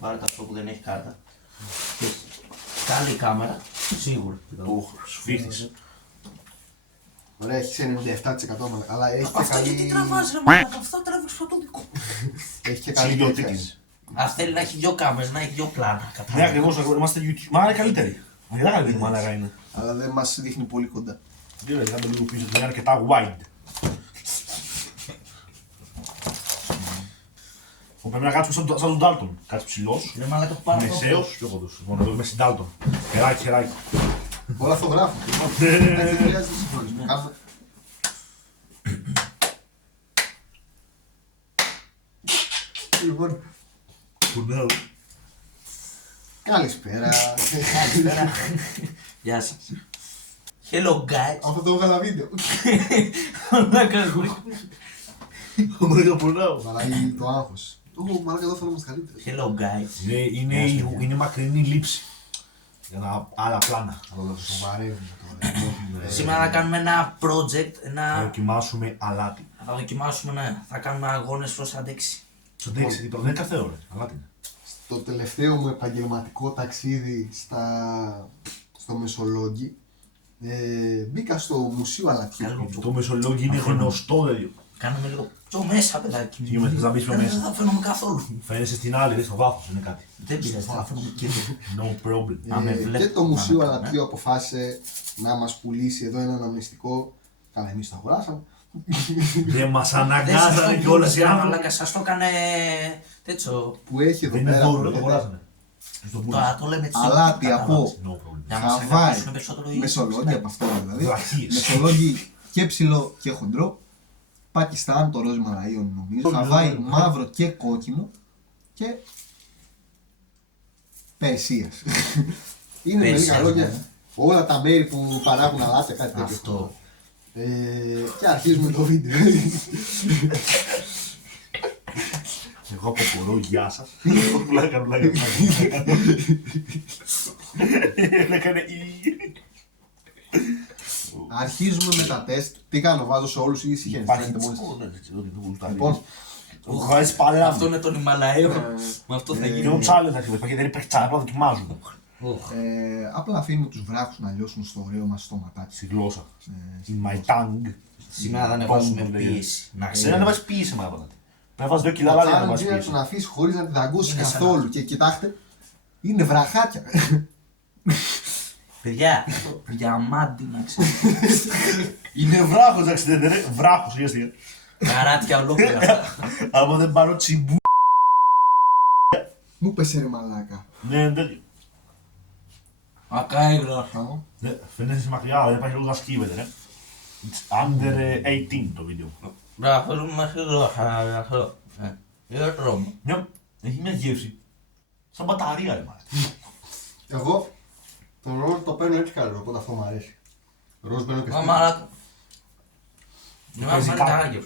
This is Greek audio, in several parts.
Πάρε αυτό που δεν έχει κάρτα. Καλή κάμερα, σίγουρα. Σφίχτης. Ωραία, έχει 97% αλλά έχει και Αυτό γιατί καλή... τραβάζει ρε μαλάκα, αυτό τράβηξε το δικό. Έχει και καλή Τσιλιωτήτης. Ας θέλει να έχει δυο κάμερες, να έχει δυο πλάνα. Ναι, Κατάλαβα. ακριβώς, είμαστε YouTube. Μα είναι καλύτερη. Αρκετά καλύτερη μαλάκα είναι. αλλά δεν μας δείχνει πολύ κοντά. Δεν είναι, κάτω λίγο πίσω, είναι αρκετά wide. Πρέπει να κάτσουμε σαν τον Ντάλτον. Κάτσε ψηλός, Ρε μαλάκα πάρα πολύ. μεσαίος και εγώ τους. Μόνο εδώ είμαι στην Ντάλτον. Χεράκι, χεράκι. Όλα αυτό γράφω. Δεν χρειάζεται να συμφωνήσουμε. Κάνουμε. Λοιπόν, Κουνάω. καλησπέρα. Καλησπέρα. Γεια σας. Hello guys. Αυτό το έβγαλα βίντεο. Μαλάκα γουρί. Μαλάκα πονάω. Μαλάκι το άγχος. Μαλάκα εδώ θέλω να είμαστε καλύτεροι. Hello guys. Είναι μακρινή λήψη. Για να άλλα πλάνα. Σοβαρεύουμε τώρα. Σήμερα θα κάνουμε ένα project, Θα δοκιμάσουμε αλάτι. θα δοκιμάσουμε, ναι, θα κάνουμε αγώνες προς αντέξη. Στο τέξι, τίποτα, δεν είναι κάθε ώρα. Αλάτι είναι. Στο τελευταίο μου επαγγελματικό ταξίδι στο Μεσολόγγι μπήκα στο Μουσείο Αλατιού. Καλό. Το Μεσολόγγι είναι γνωστό δηλαδή. Κάνουμε λίγο πιο μέσα παιδάκι μου. Τι θες να μπεις πιο μέσα. Δεν θα φαίνομαι καθόλου. Φαίνεσαι στην άλλη, δεν στο βάθος, είναι κάτι. Δεν πειράζει, θα φαίνομαι και εδώ. No problem. Να με βλέπει. Και το Μουσείο να με Αλατιού αποφάσισε να μας πουλήσει εδώ ένα αναμνηστικό. Καλά, εμείς το αγοράσαμε. Δεν μας Δεν σας αναγκάζανε το κιόλας οι πούλησε, άνθρωποι. μαλάκα, σας το έκανε τέτοιο. Που έχει εδώ Δεν είναι πέρα. δώρο, το βλέπετε, αγοράσανε. Στο Τώρα πούλησε. το λέμε έτσι. αλάτι από No problem. Για να μας Χαβάη, αγαπήσουν περισσότερο οι Μεσολόγγι από αυτό δηλαδή. Βλαχίες. Μεσολόγγι και ψηλό και χοντρό. Πακιστάν, το ροζ Μαλαΐον νομίζω. Χαβάη, μαύρο και κόκκινο. Και Περσίας. Είναι με Περσίας, λίγα λόγια ναι. όλα τα μέρη που παράγουν αλάτια, κάτι τέτοιο. Αυτό. Και αρχίζουμε το βίντεο. Εγώ αποκορώ, γεια σας. Πλάκα, πλάκα. Έκανε Αρχίζουμε με τα τεστ. Τι κάνω, βάζω σε όλους ή ησυχαίνεις. Υπάρχει Κάνετε μόνοι σας. Λοιπόν, Λοιπόν, έχω χάσει παλιά. Αυτό είναι τον Ιμαλαέο. Με αυτό θα Και ο γίνει. τσάλε θα υπάρχει, δεν υπάρχει τσάλε, απλά δοκιμάζουμε. απλά αφήνουμε τους βράχους να λιώσουν στο ωραίο μας στόματάκι. Στη γλώσσα. In my tongue. Σήμερα θα ανεβάσουμε πίεση. Να Ξέρει να ξέρετε. ανεβάσει πίεση με αυτό. Να βάζει 2 κιλά λάδι να Το ανεβάσει challenge είναι να πίεση. τον αφήσεις χωρίς να τη δαγκώσεις Είναι καθόλου. Και κοιτάξτε, είναι βραχάκια. Παιδιά, διαμάντι να ξέρετε. Είναι βράχος, εντάξει, δεν είναι βράχος, σιγά. Καράτια ολόκληρα αυτά. Άμα δεν πάρω τσιμπού. Μου πέσε ρε μαλάκα. Ναι, τέτοιο. Μακάει η γλώσσα μου. Φαίνεσαι μακριά, δεν υπάρχει λόγο να σκύβεται, ρε. It's under 18 το βίντεο. Μπράβο, θέλουμε μέχρι γλώσσα. Αυτό. Είναι τρόμο. Μια, έχει μια γεύση. Σαν μπαταρία, ρε μάτι. Εγώ τον ροζ το παίρνω έτσι καλό, οπότε αυτό μου αρέσει. Ροζ παίρνω και Μα αυτό. μαλάκα. Δεν παίζει μας κάπου. κάνει άγιος.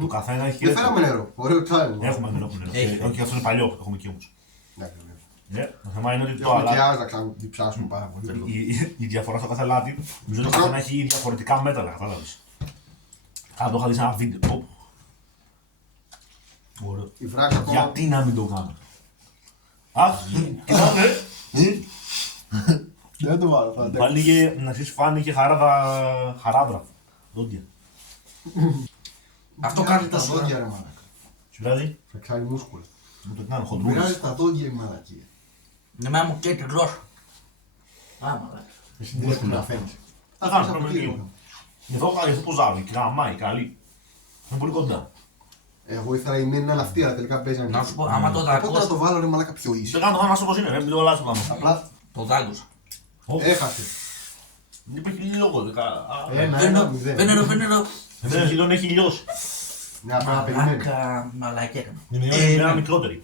Το καθένα έχει Δεν φέραμε νερό. Ωραίο challenge. Έχουμε νερό που Έχει. είναι. Όχι, αυτό είναι παλιό, έχουμε και όμως. Εντάξει, βέβαια. Ναι, το θέμα είναι ότι το Έχουμε και αλάτι. άλλα να ξαναδιψάσουμε πάρα πολύ. εδώ. Η διαφορά στο κάθε αλάτι, νομίζω ότι το καθένα έχει διαφορετικά μέταλλα, κατάλαβες. Κάτω το είχα δει σε ένα βίντεο. Ωπ. Ωραίο. Η βράχη ακόμα. Γιατί να μην το κάνω. Αχ, κοιτάξτε. Δεν το βάλω πάντα. Φάνηκε, να ξέρεις, φάνηκε χαράδρα. Δόντια. Αυτό κάνει τα τόσο. δόντια ρε μαλάκα. Σου πειράζει, Θα ξάρει μούσκουλα. μου το κάνω χοντρούλες. Μοιράζει τα δόντια η μαλακία. Ναι, μα μου καίει τη γλώσσα. Α, μαλάκα. Εσύ δεν πρέπει να φαίνεσαι. Θα κάνω προβληματικό. Εδώ ποζάρει, γραμμάει, καλή. Είναι πολύ κοντά. Εγώ ήθελα η μήνυ να είναι αυτή, αλλά τελικά παίζει Να σου πω, άμα το Οπότε να δακώσει, το βάλω ρε μαλάκα πιο Δεν ίσιο. κάνω το θάνασο όπως είναι, ρε, μην το αλλάζω πάνω. Απλά το δάγκωσα. έχασε. Δεν υπάρχει λόγο, Ένα, μηδέν. Βενέρο. δεν χιλιόν έχει λιώσει. Ναι, απλά να περιμένει. Μαλάκα, μαλακή έκανα. Είναι ένα μικρότερη.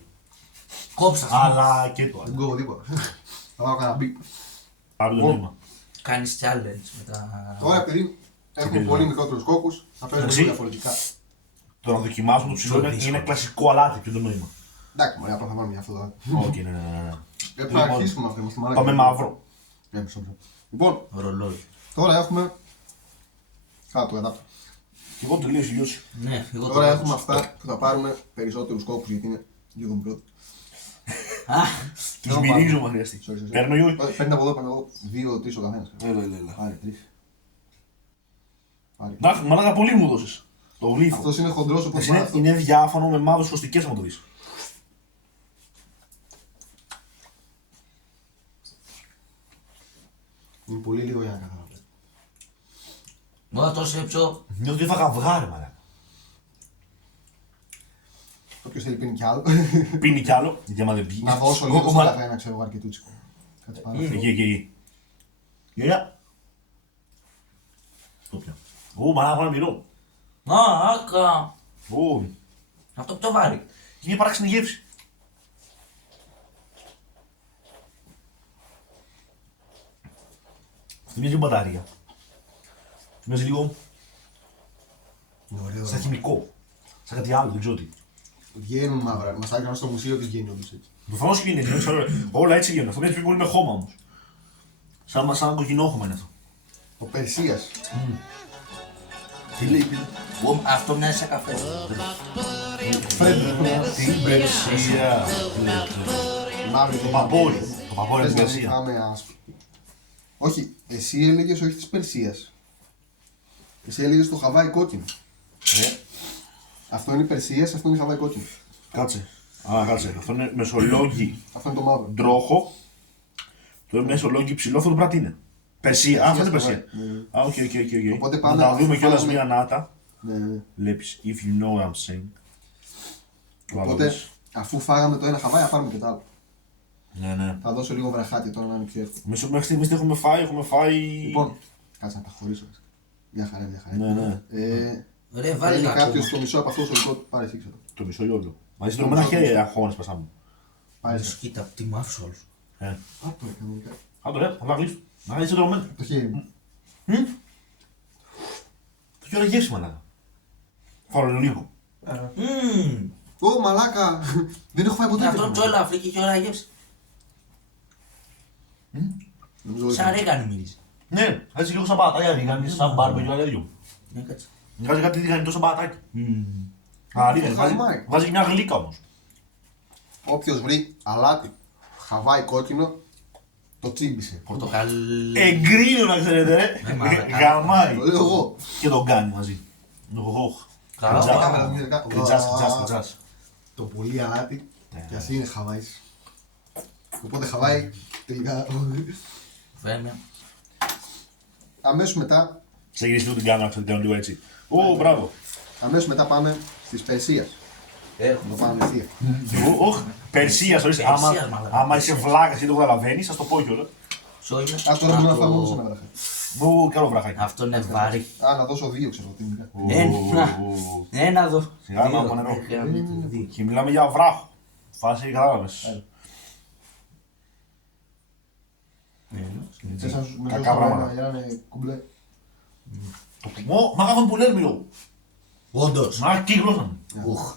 Κόψα. Αλλά και το Δεν άλλο. κόβω τίποτα. Θα βάλω κανένα μπιπ. Πάρε το νόημα. Κάνεις challenge με τα... Τώρα επειδή έχουμε πολύ μικρότερους κόκκους, θα παίζουμε Εσύ. λίγο διαφορετικά. Το να δοκιμάσουμε το ψηλό είναι κλασικό αλάτι, ποιο το νόημα. Εντάξει, μωρέ, απλά θα βάλουμε μια αυτό εδώ. Όχι, ναι. Πρέπει να αρχίσουμε αυτό, είμαστε μαλάκες. Πάμε μαύρο. Λοιπόν, Ρολόι. τώρα έχουμε. Κάτω, κατά. Εγώ τελείως λιώσει. Ναι, εγώ το Τώρα δάγκωσα. έχουμε αυτά που θα πάρουμε περισσότερους κόκκους γιατί είναι λίγο μικρότερο. Τους μυρίζω αν χρειαστεί. Παίρνω ή όχι. Παίρνει από εδώ, 2-3 ο καθένας. Έλα. Πάρε 3. Να, μαλάκα πολύ μου δώσεις. Το γλύφο. Αυτός είναι χοντρός όπως Είναι, είναι διάφανο με μαύρες σωστικές άμα το δεις. Είναι πολύ λίγο για να καθαρά. Μόνο τόσο πιο. Νιώθω ότι έφαγα αυγά ρε μαλάκα. Όποιος θέλει πίνει κι άλλο. Πίνει κι άλλο, γιατί άμα δεν πει. Να δώσω λίγο στο καθένα, ξέρω εγώ, αρκετούτσικο. Κάτι πάνω. Εκεί. Γεια. Το πια. Ω, μαλάκα έχω ένα μυρό. Άκα. Ω, Αυτό πιο βάρη. είχε παράξενη γεύση. Θυμίζει μπαταρία. Θυμίζει λίγο Είναι ωραίο. σαν χημικό. Σαν κάτι άλλο, δεν ξέρω τι. Βγαίνουν μαύρα. Μας έκαναν στο μουσείο της βγαίνει όντως έτσι. Προφανώς γίνεται, δεν ξέρω, όλα έτσι γίνονται. Αυτό μοιάζει πιο πολύ με χώμα όμως. Σαν κοκκινόχωμα είναι αυτό. Το Περσίας. Τι λέει, Αυτό μοιάζει σε καφέ. την Περσία. Μαύρη Το παπόρι. Το παπόρι Πες την να μην Περσία. φάμε άσπρο. Όχι, εσύ έλεγες όχι της Περσίας. Εσύ έλεγες το Χαβάη κόκκινο. Αυτό είναι Περσίας, αυτό είναι Χαβάη κόκκινο. Κάτσε. Α, κάτσε. Αυτό είναι μεσολόγγι Αυτό είναι το μαύρο. ντρόχο. Το είναι μεσολόγγι ψηλό, αυτό το πράγμα τι είναι. Περσία. Α, αυτό είναι Περσία. Ναι. Α, οκ. Οπότε Να πάμε τα να δούμε κιόλας φάμε- μία νάτα. Ναι. Βλέπεις, if you know what I'm saying. Οπότε, αφού φάγαμε το ένα Χαβάη, θα πάρουμε και το άλλο. Ναι. Θα δώσω λίγο βραχάτι τώρα να είναι πιο εύκολο. Μέχρι στιγμής τι έχουμε φάει. Λοιπόν, κάτσε να τα χωρίσω. Μια χαρά. Ναι. Ρε, βάλε Θέλει κάποιο. κάποιος το μισό από αυτό στο δικό του. Πάρε εσύ, ξέρω. Το μισό λιόλιο. Μαζί στο ένα χέρι αγχώνες πασά μου. Πάρε εσύ. Κοίτα, τι μου άφησε όλους. Άπω, κανονικά. Α, το ρε, θα κλείσω. Να κάνεις το δρομένο. Το χέρι μου. Το χέρι γεύση μαλάκα. Φάω λίγο. Ω, μαλάκα! Δεν έχω φάει ποτέ Αυτό τέτοιο. πιο ελαφρύ και ωραία γεύση. Νομίζω ότι- Σαν ρίγανη μυρίζει. Ναι, έτσι λίγο σαν πατάκια ρίγανη, σαν μπάρμπεκιου αλλά τέτοιο. Ναι, κάτσε. Βγάζει κάτι ρίγανη τόσο πατάκι. Α, ρίγανη, χαλμάει. βάζει μια γλύκα όμως. Όποιος βρει αλάτι, Χαβάη κόκκινο, το τσίμπησε. Πορτοκαλί. Εγκρίνω να ξέρετε ρε. Ναι, μαλάκα. Γαμάει. Το λέω εγώ. Και τον κάνει μαζί. Οχ. Καλά, Κριτζάς. κάμερα, μην είναι Κριτζάς. Το πολύ αλάτι, Ναι. και ας είναι Χαβάης. Οπότε Χαβάη, τελικά. Φέρνει. Αμέσως μετά, Σε γυρίσει λίγο την κάμερα, θα την κάνω λίγο έτσι. Ω, μπράβο. αμέσως μετά πάμε στις Περσίας. Έχουμε. Το πάμε ευθεία. Οχ, Περσίας, ορίστε. Περσίας, μαλάκα. Άμα είσαι βλάκας και το καταλαβαίνεις, θα το πω κιόλας. Ποιο είναι? Α, τώρα μπορούμε να φάμε όμως ένα βραχάτι. Ω, καλό βραχάκι. Αυτό είναι βάρη. Α, να δώσω 2, ξέρω τι είναι. Ένα δω. Σιγά, Δύο. από νερό. Δύο. Και μιλάμε για βράχο. Φάση κατάλαβες. Θες να σου Κακά δώσω πράγματα. ένα για να είναι κουμπλέ. Μα κάθον που λένε μιλώ. Όντως. Μα κύκλωσαν. Ουχ.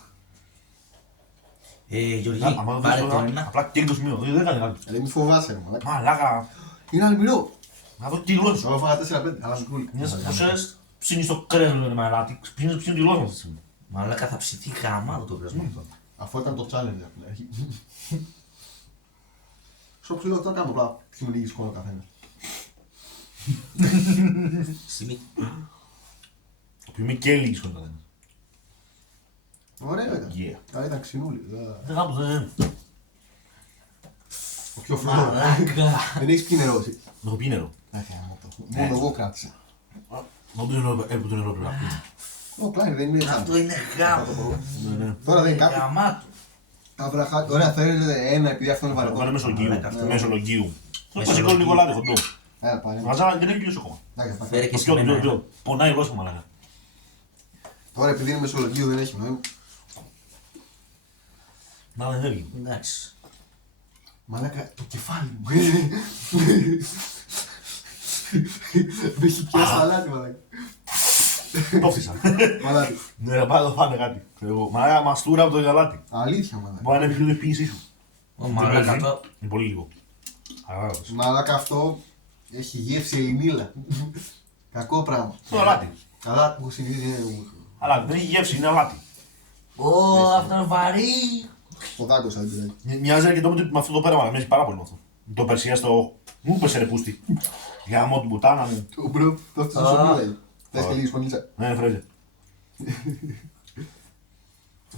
Γιώργη, Άμα το πάρε δεις το τώρα, ένα. απλά κύκλος μείω. Δεν κάνει κάτι. Μη φοβάσαι, ρε μαλάκα. Μαλάκα. Είναι αλμυρό. Να δω κύκλος. Εγώ φάγα 4-5, αλλά σου κούλη. Είναι σαν πως ψήνεις το κρέας με με αλάτι. Ψήνεις τη γλώσσα αυτή τη στιγμή. Μαλάκα θα ψηθεί γάμα το κρέσμα αυτό. Αυτό ήταν το challenge από την αρχή. Σου λέω τι να κάνω, απλά τι με λίγη σκόνα ο καθένας. Στιγμή. Το οποίο είμαι και λίγης κοντά. Ωραίο ήταν. Yeah. Α, ήταν ξυνούλη. Δεν θα πω, δεν. Ο πιο φλόγο. Μαλάκα. Δεν έχεις πιει νερό εσύ. Να το πει νερό. Μόνο εγώ κράτησα. Να το πει νερό, έπω το νερό πρέπει να πει. Ο Κλάιν δεν είναι Αυτό είναι γάμα. Τώρα δεν είναι κάτι. Γαμάτο. Τα βραχά... Ωραία, θέλετε ένα επειδή αυτό είναι Θα το κάνω βαρετό. μεσολογγίου. Μεσολογγίου. Το Μεσολογγίου. βασικό Νικολάτη χοντρό. Έλα, πάρε. Μαζά δεν έχει κλείσει ακόμα. Εντάξει, θα Φέρε φέρω. και Το πιο, σε το μένα. πιο. Πονάει η γλώσσα μου, μαλάκα. Τώρα επειδή είναι μεσολογείο δεν έχει νόημα. Να δεν φεύγει. Εντάξει. Μαλάκα, το κεφάλι μου. Με έχει πιάσει αλάτι, μαλάκα. Το φτύσα. Μαλάτι. Ναι, να πάει να το φάνε κάτι. Μαλάκα μαστούρα από το γαλάτι. Αλήθεια, μαλάκα. Μπορεί να είναι πιο η ποιήσή σου. Ω, μαλάκα το. Είναι πολύ λίγο. Αγάπης. Μαλάκα αυτό έχει γεύση ελληνίλα. Κακό πράγμα. Το αλάτι. Αλάτι που συνηθίζει είναι... Αλλά δεν έχει γεύση, είναι αλάτι. Ω, αυτό είναι βαρύ. Το δάκωσα δηλαδή. Μοιάζει αρκετό με αυτό το πέρα, αλλά μοιάζει πάρα πολύ με αυτό. Το Περσία στο. Μου πέσε ρε πούστη. Γάμο την πουτάνα μου. Ο μπρο, το αυτό στο σοπίδα. Θες και λίγη σπονίτσα. Ναι, φρέζε.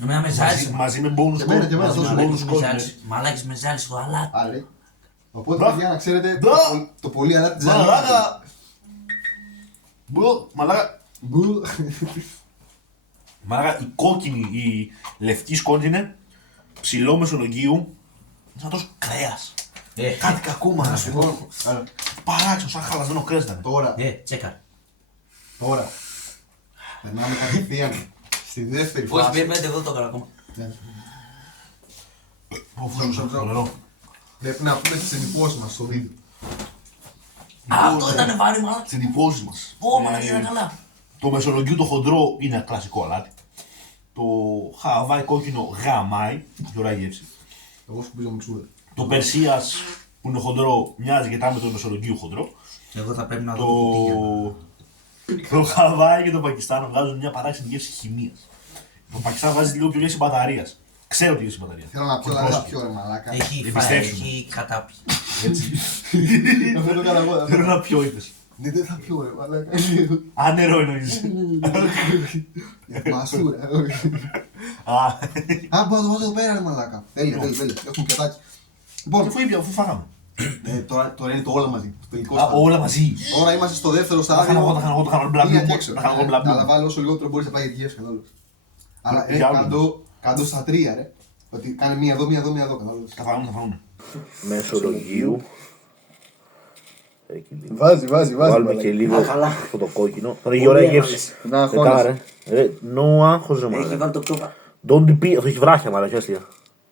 Εμένα με ζάλισε. Μαζί με bonus Και εμένα, και εμένα, code. τόσο Μαζί με bonus code. Μαλάκες με ζάλισε το αλάτι. Άρα. Οπότε, Μπα. παιδιά, να ξέρετε, Μπα. το πολύ αλάτι της Μαλάκα. Μπου, μαλάκα. Μπου. Μαλάκα, η κόκκινη, η λευκή σκόνη είναι ψηλό μεσολογγίου. Σαν τόσο κρέας. Κάτι κακό μάνα σου. Λοιπόν, άρα, Παράξενο, σαν χαλασμένο κρέας ήταν. τώρα, Τσέκαρ. τώρα. Περνάμε κατευθείαν στη δεύτερη Όχι, φάση. περιμένετε εδώ το έκανα ακόμα. Ναι. Το νερό. Πρέπει να πούμε τις εντυπώσεις μας στο βίντεο. Αυτό ήταν βάρη μαλάκα. Τις εντυπώσεις μας. Ω, μαλάκα ήταν καλά. Το μεσολογγίου το χοντρό είναι ένα κλασικό αλάτι. Το χαβάι κόκκινο γαμάει, γιοράει γεύση. Εγώ σκουπίζω μιξούδα. Το Περσίας που είναι χοντρό μοιάζει και με το μεσολογγίου χοντρό. Εγώ θα πρέπει να δω Το... το κουτί. το Χαβάη και το Πακιστάν βγάζουν μια παράξενη γεύση χημίας. Το Πακιστάν βγάζει λίγο πιο γεύση μπαταρίας. Ξέρω τι γεύση μπαταρίας. Θέλω να πιω, αλλά δεν θα πιω ρε μαλάκα. Έχει φάει, Εμπιστεύσουμε. έχει κατάπιει. Έτσι. Αυτό το έκανα εγώ. Θέλω να πιω είπες. Ναι, δεν θα πιω ρε μαλάκα. Α, νερό εννοείς. Μασούρα. Α, Α, μπορώ να το βάζω εδώ πέρα ρε μαλάκα. Τέλεια, τέλεια, τέλεια. Έχουμε πιατάκι. Λοιπόν, αφού είπε, αφού φάγαμε. τώρα είναι το όλα μαζί. Το τελικό Α, στάδιο. όλα μαζί. Τώρα είμαστε στο δεύτερο Τα κάνω εγώ, τα στάδιο. κάνω εγώ, τα κάνω μπλα Πήγα και μπλου. έξω. Τα κάνω εγώ μπλα Αλλά μπλου. βάλω όσο λιγότερο μπορείς να πάει για τη γεύση, κατάλαβες. Αλλά Για όλους. κάντο στα τρία ρε. Ότι κάνει μία εδώ, μία εδώ, μία εδώ, κατάλαβες. Θα φάγουμε, θα φάγουμε. Μεσολογίου. Εκεί λίγο. Βάζει. Βάλουμε και λίγο καλά. αυτό το κόκκινο. Θα είναι η ώρα η γεύση. Να αγχώνεσαι. Τετάρε. No άγχος ρε Έχει μάλλον. βάλει το ψόφα. Don't be. Αυτό έχει βράχια μάλλον, όχι αστεία.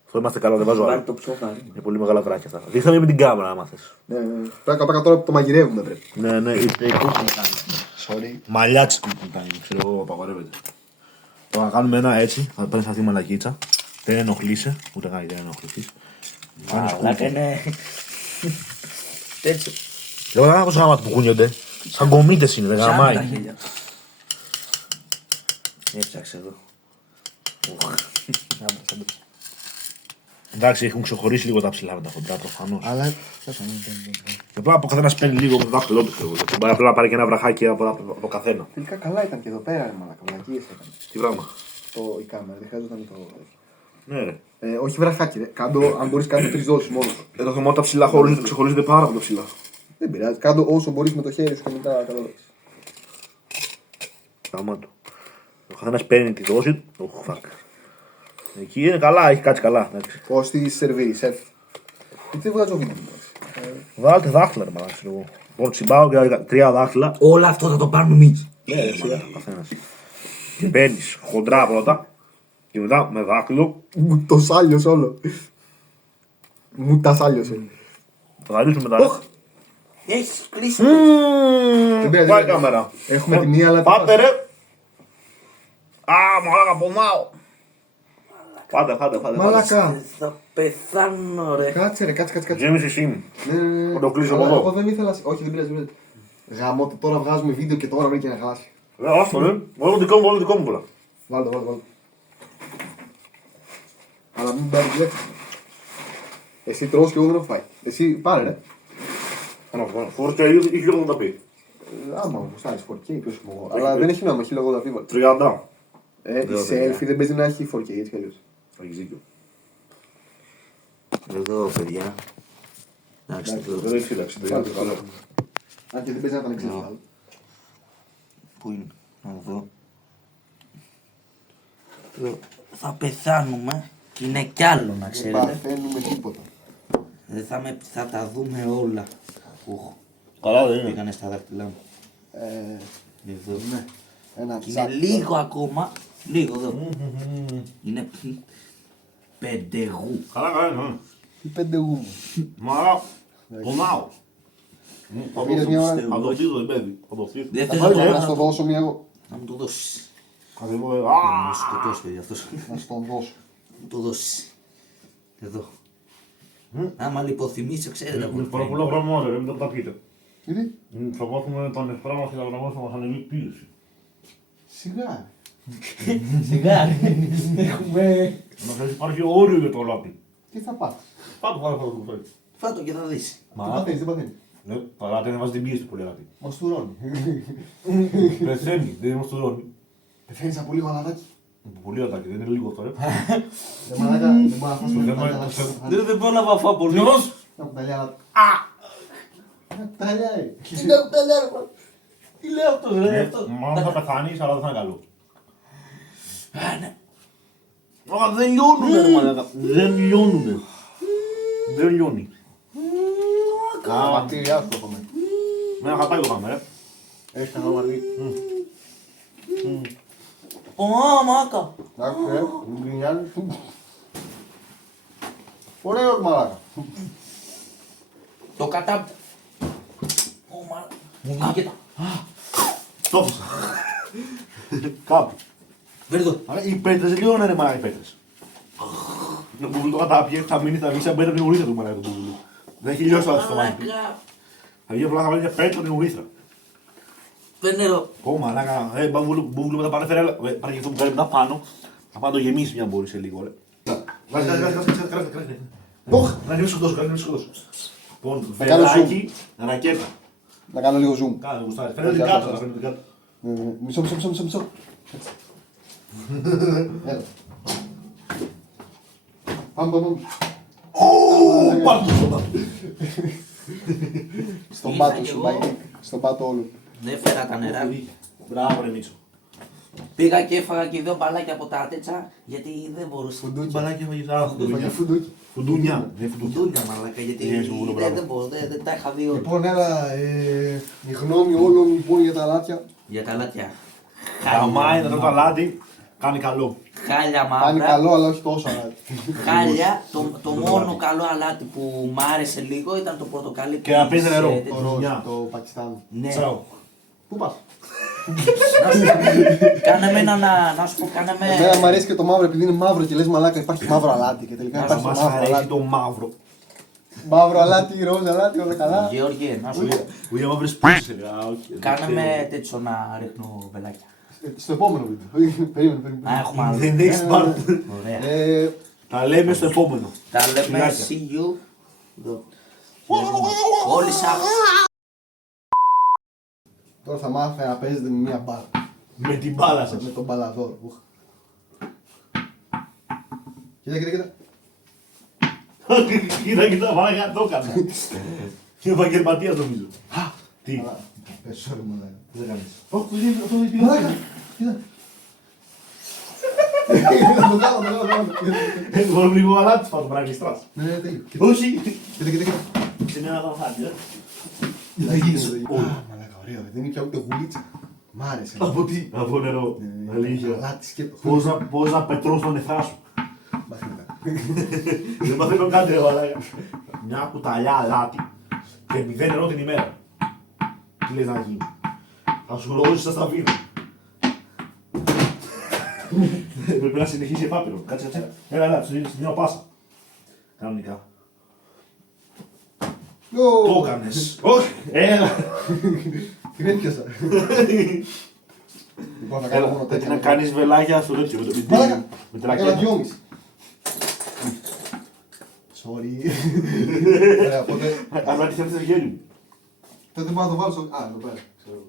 Αυτό είμαστε καλά, δεν βάζω Βάλει άλλο. το ψόφα. Είναι πολύ μεγάλα βράχια αυτά. Δείχναμε με την κάμερα άμα θες. Ναι, ναι. Πρέπει να τώρα που το μαγειρεύουμε πρέπει. Ναι, Sorry. μαλλιάτσι του ήταν, ξέρω εγώ, απαγορεύεται. Τώρα να κάνουμε ένα έτσι, θα παίρνεις αυτή τη μαλακίτσα. Δεν ενοχλείσαι, ούτε καν δεν ενοχληθείς. Μαλάκα είναι... Έτσι. Εγώ δεν έχω πως γάματα που κουνιόνται. Σαν κομίτες είναι, δεν Σαν τα γαμάει. χέρια. Έψαξε εδώ. Εντάξει, έχουν ξεχωρίσει λίγο τα ψηλά με τα χοντρά προφανώς. Αλλά. Και απλά από καθένα παίρνει λίγο με το δάχτυλό του. ξέρω εγώ. Και μπορεί απλά να πάρει και ένα βραχάκι από καθένα. Τελικά καλά ήταν και εδώ πέρα, ρε μαλάκα. Βλακίες ήταν. Τι πράγμα. Η κάμερα, δεν χρειάζονταν το. Ναι, ρε. Όχι βραχάκι, ρε. Κάντο, αν μπορείς κάτω 3 δόσεις μόνο. Εδώ θυμάμαι τα ψηλά ξεχωρίζονται πάρα από τα ψηλά. Δεν πειράζει. Κάντο όσο μπορείς με το χέρι σου και μετά κατάλαβες. Γάμα του. Ο καθένα παίρνει τη δόση του. Oh, fuck. Εκεί είναι καλά, έχει κάτσει καλά. εντάξει. Πώς τη σερβίρει, σεφ. Δεν βγάζω βίντεο. εντάξει. Βάλτε δάχτυλα, ρε μαλάκα, ξέρω εγώ. Μόνο τσιμπάω και 3 δάχτυλα. Όλο αυτό θα το πάρουμε εμείς. Ναι, ο καθένα. Και παίρνει χοντρά πρώτα και μετά με δάχτυλο. Μου το σάλιος όλο. Μου τα σάλιωσε. Θα γαρίσουμε μετά. Έχεις κλείσει. Δεν πειράζει, Πάει η δεν κάμερα. Έχουμε τη μία, αλλά. Πάτε ρε. Α, μαλάκα, πονάω. Πάτε. Μαλάκα. Θα πεθάνω ρε. Κάτσε, ρε, κάτσε. Τζέμις εσύ. Ναι. Θα το κλείσω Αλλά από εδώ. Εγώ δεν ήθελα. Όχι, δεν πειράζει. Γαμώ το τώρα βγάζουμε βίντεο και τώρα βρήκε να χαλάσει. Αυτό ρε. Όλο δικό μου πολλά. Βάλτε. Αλλά μην πάρει τηλέφωνο. Εσύ τρως και εγώ δεν έχω φάει. Εσύ πάρε ρε. Φόρτια είχε 80p. Άμα μου γουστάρεις 4K, ποιος είμαι εγώ. Αλλά δεν έχει νόημα, 1080p βάλε. 30. Η selfie δεν παίζει να έχει 4K έτσι κι αλλιώς. Έχεις δίκιο. Εδώ παιδιά. Εντάξει, Δεν έχει φύλαξη. Αν και δεν παίζει να τα ανεξέλθει. πού είναι, να δω. Εδώ. Θα πεθάνουμε και είναι κι άλλο να Δεν ξέρετε. παθαίνουμε τίποτα. Θα τα δούμε όλα. Ουχ, Καλά δεν είναι. πήγανε στα δάχτυλά μου. Εδώ. Ναι. Ένα Και είναι λίγο ακόμα. Λίγο εδώ. Είναι πεντεγού. Καλά είναι. Τι πέντε γούμου. Μα πονάω. Πήρες μια ώρα. Θα το φτύσω, δεν παίζει. Θα το φτύσω. Δεν Θα θέλω να να στο δώσω μια εγώ. μου το δώσεις. Θα μου Να με σκοτώσει παιδιά αυτός. Να στον δώσω. Μου το δώσεις. Εδώ. Άμα λιποθυμίσω ξέρετε από Είναι πάρα πολλά πράγματα, ρε, μην τα πείτε. Γιατί? Θα πάθουμε τον ευρώ μας και θα γραμμάσουμε μας ανεβεί πίεση. Σιγά. Σιγά. Έχουμε. Υπάρχει όριο για το αλάτι. Τι θα πάθει. Πάμε, πάμε, πάμε. Φάτο και θα δεις. Τι παθαίνεις, δεν παθαίνεις. Ναι, το αλάτι δεν βάζει την πίεση του πολύ αλάτι. Μαστουρώνει. Πεθαίνει, δεν μαστουρώνει. Πεθαίνεις από λίγο αλατάκι. Πολύ αλάτι, δεν είναι λίγο αυτό, Δεν μαλάκα, δεν μπορεί να φας πολύ Δεν αλατάκι. μπορεί- Δεν πρόλαβα να φάω πολύ. Γιώργος! Ένα κουταλιά αλάτι. Ένα κουταλιά, Τι λέω κουταλιά ρε. Τι λέω αυτός ρε. αυτό. Μάλλον θα πεθάνεις, αλλά δεν θα είναι καλό. Α, ναι. Δεν λιώνουνε, ρε μαλάκα. Δεν λιώνουνε. Δεν λιώνει. Τα βακτήριά σου το έχουμε. Με ένα χαπάκι το πάμε, ρε. Έχει κανένα μαρτί. Ω, μάκα. Εντάξει, μην γκρινιάζεις. Ωραίο μαλάκα. Το κατά... Ω, μάκα. Μου βγήκε τα... Το έφασα. Κάπου. Βέρδο. Άρα οι πέτρες λιώνουν, ρε μαλάκα, οι πέτρες. Το μπουβλί το κατάπιε, θα μείνει, θα βγει σαν πέτρα την ουρήθρα του μαλάκα το μπουβλί. Δεν έχει λιώσει το στομάχι του. Μαλάκα. Θα βγει απλά θα βάλει μια πέτρα την ουρήθρα. Δεν νερό. Ω μαλάκα, μπουβλί μετά πάνε φέρε, πάρε και αυτό που κάνει μετά πάνω. Θα πάμε να το γεμίσει μια μπορεί σε λίγο, ρε. Βάζει, κράτη. Να γεμίσει σκοτώσου, να γεμίσει σκοτώσου. Λοιπόν, Θα κάνω βελάκι, ρακέτα. Να κάνω λίγο zoom. Κάνε γουστάρι, φαίνεται την κάτω, φαίνεται την κάτω. Μισό. Έλα. Πάμε. Πάρ' το σώμα. Στον Ήρθα πάτο κι σου, εγώ. πάει. Στον πάτο όλο. Δεν φέρα τα νερά. Μπράβο ρε Μίτσο. Πήγα και έφαγα και δύο μπαλάκια από τα άτετσα γιατί δεν μπορούσα. Φουντούκι. Μπαλάκι έφαγες, α, Έφαγε φουντούνια. φουντούκι. Φουντούνια, δεν φουντούνια. Ντούλια μαλάκα γιατί Yes, μου δεν- μπράβο. δεν μπορώ, δεν τα είχα δει όλα. Λοιπόν, έλα, η γνώμη όλων λοιπόν για τα αλάτια. Για τα λάτια. Καμάει να τρώει το αλάτι, κάνει καλό. Χάλια Κάνει μαύρα. καλό, αλλά όχι τόσο αλάτι. Χάλια. Το μόνο καλό αλάτι που μ' άρεσε λίγο ήταν το πορτοκαλί. Και να πίνει της, νερό. τέτοιο. Το ροζ, Μια. το Πακιστάν. Ναι. Τσάου. Πού πας? Κάνε με να σου πω, κάνε Εμένα μου με. αρέσει και το μαύρο επειδή είναι μαύρο και λες μαλάκα υπάρχει μαύρο αλάτι και τελικά Να υπάρχει Μας μαύρο αρέσει αλάτι. το μαύρο. Μαύρο αλάτι, ροζ αλάτι, όλα καλά. Γεώργιε, να σου πω. Που για μαύρες πούσες, έλεγα. Κάνε με τέτοιο να ρίχνω βελάκια. Στο επόμενο βίντεο. Περίμενε. Α, έχουμε άλλο. The next part. Ωραία. Τα λέμε στο επόμενο. Τα λέμε Φιλάκια. see you. Εδώ. Όλοι σας. Τώρα θα μάθετε να παίζετε με μία μπάλα. Με την μπάλα σας. Με τον μπαλαδόρο. Ουχ. Κοίτα. Κοίτα, μαλάκα, το έκανα. Είναι επαγγελματίας νομίζω. Τι, Αλλά, sorry μαλάκα. τι δεν κάνεις. Όχι, αυτό δεν Μαλάκα, πήγα. κοίτα. Το κάνω. Έχω λίγο αλάτι πάνω πραγμιστράς. Ναι, τέλειο. Όχι. Κοίτα. Σε μια γραφάνια. Θα γίνει. Μαλάκα, ωραίο. Δεν είναι πια ούτε γουλίτσα. Μ' άρεσε. Από τι, από νερό. Αλήθεια. Αλάτι σκέτο. Πώς να πετρώ στον νεφρά σου. Μαθήματα. Δεν μαθαίνω κάτι ρε μαλάκα. Μια κουταλιά αλάτι και 0 νερό την ημέρα. Τι λες να γίνει. Θα σου ρώσεις στα σταφύλα. Πρέπει να συνεχίσει επάπειρο. Κάτσε. Έλα, στην μια πάσα. Κανονικά. Το έκανες. Όχι. Έλα. Την έπιασα. Λοιπόν, θα κάνω μόνο Πρέπει τέτοια. να κάνεις βελάκια στο τέτοιο. Μαλάκα. Με την Έλα, ρακέτα. 2,5. Sorry. Ωραία, οπότε Αλλά τι θέλεις να γίνει. τότε μπορώ να το βάλω στο... Α, εδώ πέρα. Ξέρω.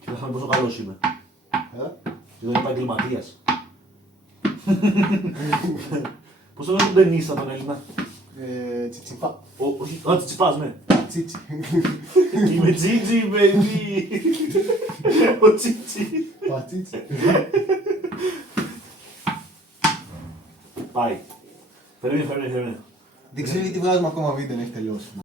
Και θα φάνε πόσο καλός είμαι. Και δεν επαγγελματίας. Πώς το λένε τον ταινίστα τον Έλληνα. Τσιτσιπά. Όχι, α, Τσιτσιπάς, ναι. Τσίτσι. Είμαι Τσίτσι, baby. Ο Τσίτσι. Πατσίτσι. Πάει. Περίμενε. Δεν ξέρω γιατί βγάζουμε ακόμα βίντεο, δεν έχει τελειώσει.